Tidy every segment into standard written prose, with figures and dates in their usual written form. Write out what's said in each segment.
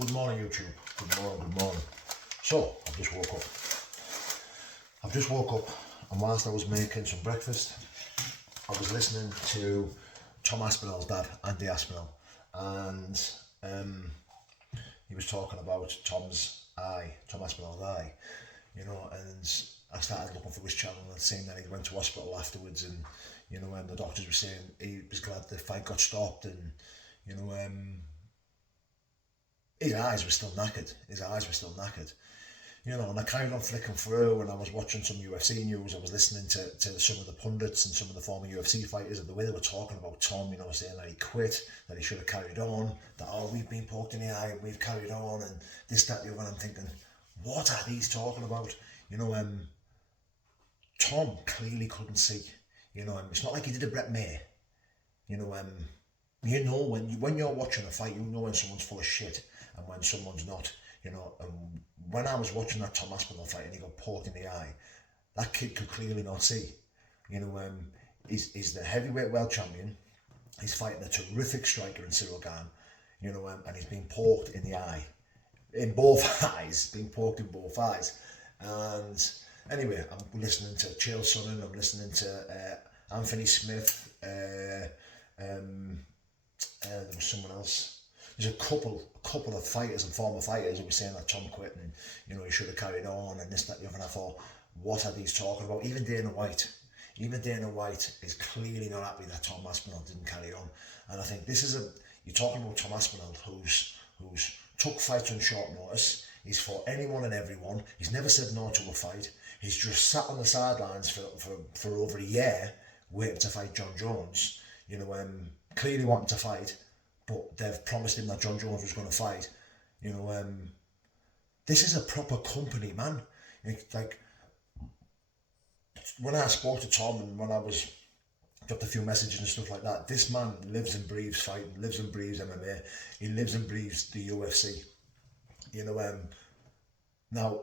Good morning, YouTube. Good morning. So, I've just woke up, and whilst I was making some breakfast, I was listening to Tom Aspinall's dad, Andy Aspinall, and he was talking about Tom Aspinall's eye, and I started looking for his channel and seeing that he went to hospital afterwards, and when the doctors were saying he was glad the fight got stopped, and his eyes were still knackered. And I carried on flicking through, and I was watching some UFC news. I was listening to some of the pundits and some of the former UFC fighters, and the way they were talking about Tom, saying that he quit, that he should have carried on, that, we've been poked in the eye and we've carried on, and this, that, the other. And I'm thinking, what are these talking about? Tom clearly couldn't see. It's not like he did a Brett May. When you're watching a fight, when someone's full of shit and when someone's not. And when I was watching that Tom Aspinall fight and he got poked in the eye, that kid could clearly not see. He's the heavyweight world champion. He's fighting a terrific striker in Cyril Gane, and he's been poked in the eye, in both eyes, being poked in both eyes. And anyway, I'm listening to Chael Sonnen, I'm listening to Anthony Smith, there was someone else. There's a couple of fighters and former fighters who were saying that Tom quit and he should have carried on and this, that, the other. And I thought, what are these talking about? Even Dana White is clearly not happy that Tom Aspinall didn't carry on. And I think you're talking about Tom Aspinall who's took fights on short notice. He's fought anyone and everyone. He's never said no to a fight. He's just sat on the sidelines for over a year waiting to fight John Jones. Clearly wanting to fight, but they've promised him that John Jones was going to fight. This is a proper company, man. Like, when I spoke to Tom and when I dropped a few messages and stuff like that, this man lives and breathes fighting, lives and breathes MMA. He lives and breathes the UFC. Now,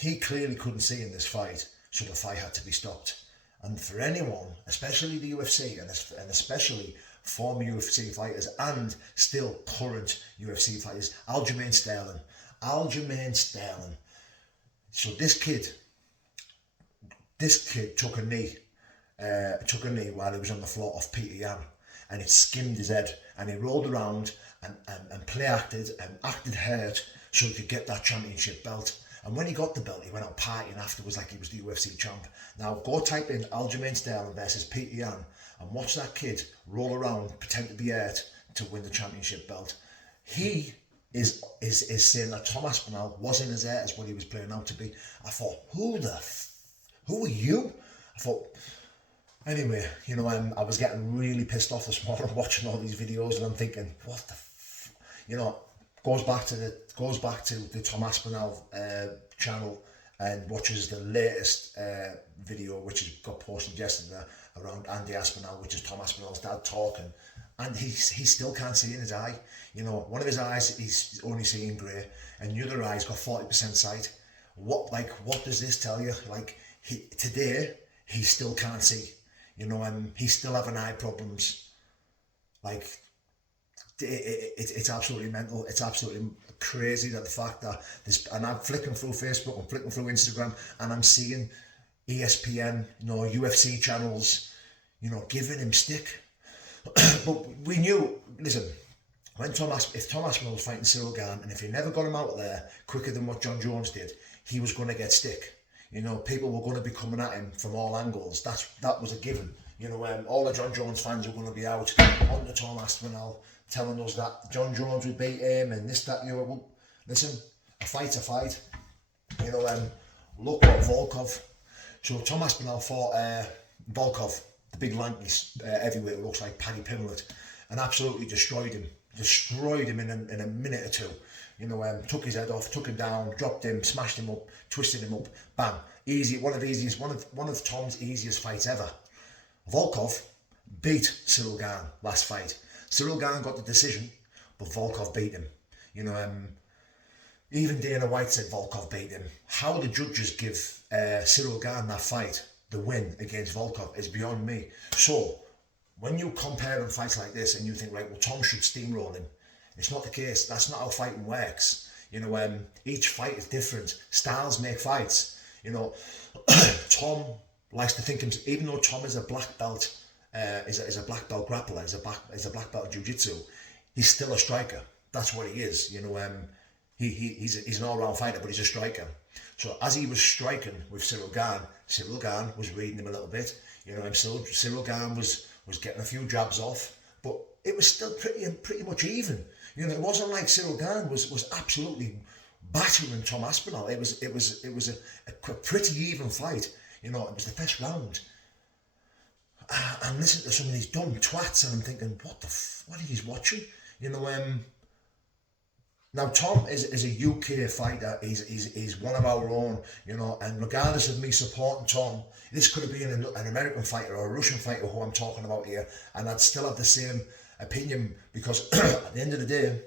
he clearly couldn't see in this fight, so the fight had to be stopped. And for anyone, especially the UFC and especially former UFC fighters and still current UFC fighters, Aljamain Sterling. So this kid took a knee while he was on the floor off Peter Yan, and it skimmed his head, and he rolled around and play acted and acted hurt so he could get that championship belt. And when he got the belt, he went out partying afterwards like he was the UFC champ. Now go type in Aljamain Sterling versus Peter Yan and watch that kid roll around, pretend to be hurt to win the championship belt. He is saying that Tom Aspinall wasn't as hurt as what he was playing out to be. I thought, who are you? I thought, anyway, I was getting really pissed off this morning watching all these videos, and I'm thinking, what the goes back to the Tom Aspinall channel and watches the latest video, which got posted yesterday, around Andy Aspinall, which is Tom Aspinall's dad talking, and he still can't see in his eye. One of his eyes he's only seeing grey, and the other eye's got 40% sight. What does this tell you? Today he still can't see. He's still having eye problems. It's absolutely mental. It's absolutely crazy that the fact that this, and I'm flicking through Facebook, I'm flicking through Instagram, and I'm seeing ESPN, UFC channels, giving him stick. But we knew, listen, if Tom Aspinall was fighting Cyril Gane, and if he never got him out of there quicker than what John Jones did, he was going to get stick. People were going to be coming at him from all angles. That was a given. All the John Jones fans were going to be out on the Tom Aspinall, telling us that John Jones would beat him and this, that, well, listen, a fight's a fight. Look what Volkov. So Tom Aspinall fought Volkov, the big lanky heavyweight who looks like Paddy Pimblett, and absolutely destroyed him. Destroyed him in a minute or two. Took his head off, took him down, dropped him, smashed him up, twisted him up, bam. Easy, one of Tom's easiest fights ever. Volkov beat Cyril Gane last fight. Cyril Gane got the decision, but Volkov beat him. Even Dana White said Volkov beat him. How the judges give Cyril Gane that fight, the win against Volkov, is beyond me. So, when you compare fights like this and you think, right, well, Tom should steamroll him, It's not the case. That's not how fighting works. You know, each fight is different. Styles make fights. You know, Tom likes to think himself, even though Tom is a black belt, is a black belt grappler, is a black belt in jiu-jitsu, he's still a striker. That's what he is. You know, he's an all-round fighter, but he's a striker. So as he was striking with Cyril Gane was reading him a little bit. You know, Cyril Gane was getting a few jabs off, but it was still pretty much even. You know, it wasn't like Cyril Gane was absolutely battering Tom Aspinall. It was a pretty even fight. You know, it was the first round. I'm listening to some of these dumb twats, and I'm thinking, what are you watching? You know, now Tom is a UK fighter. He's one of our own. You know, and regardless of me supporting Tom, this could have been an American fighter or a Russian fighter who I'm talking about here, and I'd still have the same opinion, because at the end of the day,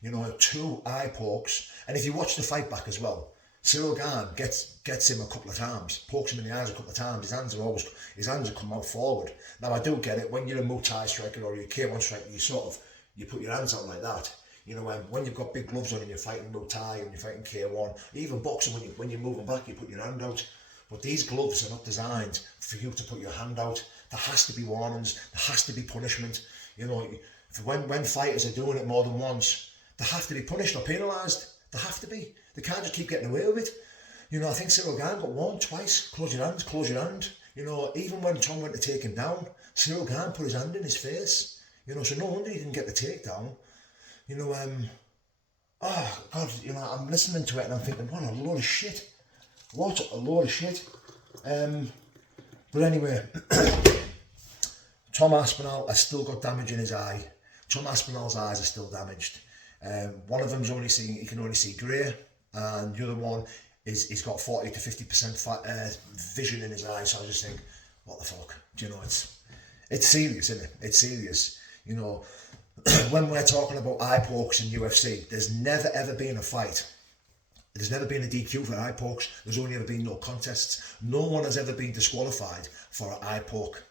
you know, 2 eye pokes, and if you watch the fight back as well, Cyril Gane gets him a couple of times, pokes him in the eyes a couple of times. His hands are come out forward. Now I do get it, when you're a Muay Thai striker or you're a K1 striker, you put your hands out like that. You know, when you've got big gloves on and you're fighting Muay Thai and you're fighting K1, even boxing, when you're moving back, you put your hand out. But these gloves are not designed for you to put your hand out. There has to be warnings. There has to be punishment. You know, when fighters are doing it more than once, they have to be punished or penalised. They have to be. They can't just keep getting away with it. You know, I think Cyril Gane got warned twice. Close your hand, close your hand. You know, even when Tom went to take him down, Cyril Gane put his hand in his face. You know, so no wonder he didn't get the takedown. You know, oh God, you know, I'm listening to it and I'm thinking, what a load of shit. What a load of shit. But anyway, Tom Aspinall has still got damage in his eye. Tom Aspinall's eyes are still damaged. One of them's he can only see grey, and the other one he's got 40 to 50% vision in his eyes. So I just think, what the fuck? Do you know, it's serious, isn't it? It's serious. You know, when we're talking about eye pokes in UFC, there's never ever been a fight. There's never been a DQ for eye pokes. There's only ever been no contests. No one has ever been disqualified for an eye poke.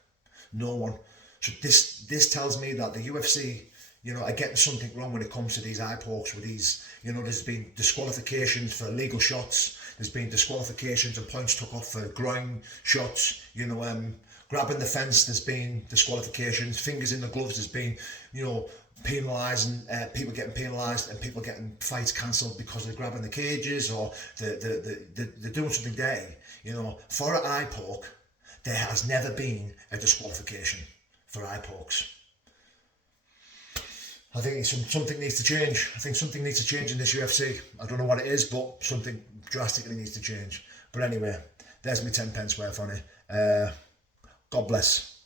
No one. So this tells me that the UFC, you know, are getting something wrong when it comes to these eye pokes. With these, you know, there's been disqualifications for illegal shots. There's been disqualifications and points took off for groin shots. You know, grabbing the fence, there's been disqualifications. Fingers in the gloves, there's been, you know, penalising, people getting penalised and people getting fights cancelled because they're grabbing the cages or they're doing something dirty. You know, for an eye poke, there has never been a disqualification for eye pokes. I think something needs to change. I think something needs to change in this UFC. I don't know what it is, but something drastically needs to change. But anyway, there's my 10 pence worth on it. God bless.